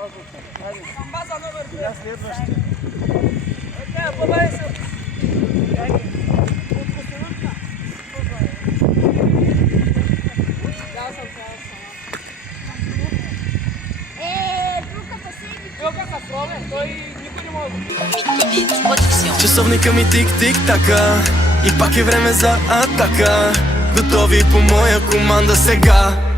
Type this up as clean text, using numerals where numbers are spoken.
Я следващия. Часовника ми тик-тик-така и пак е време за атака. Готови по моя команда сега.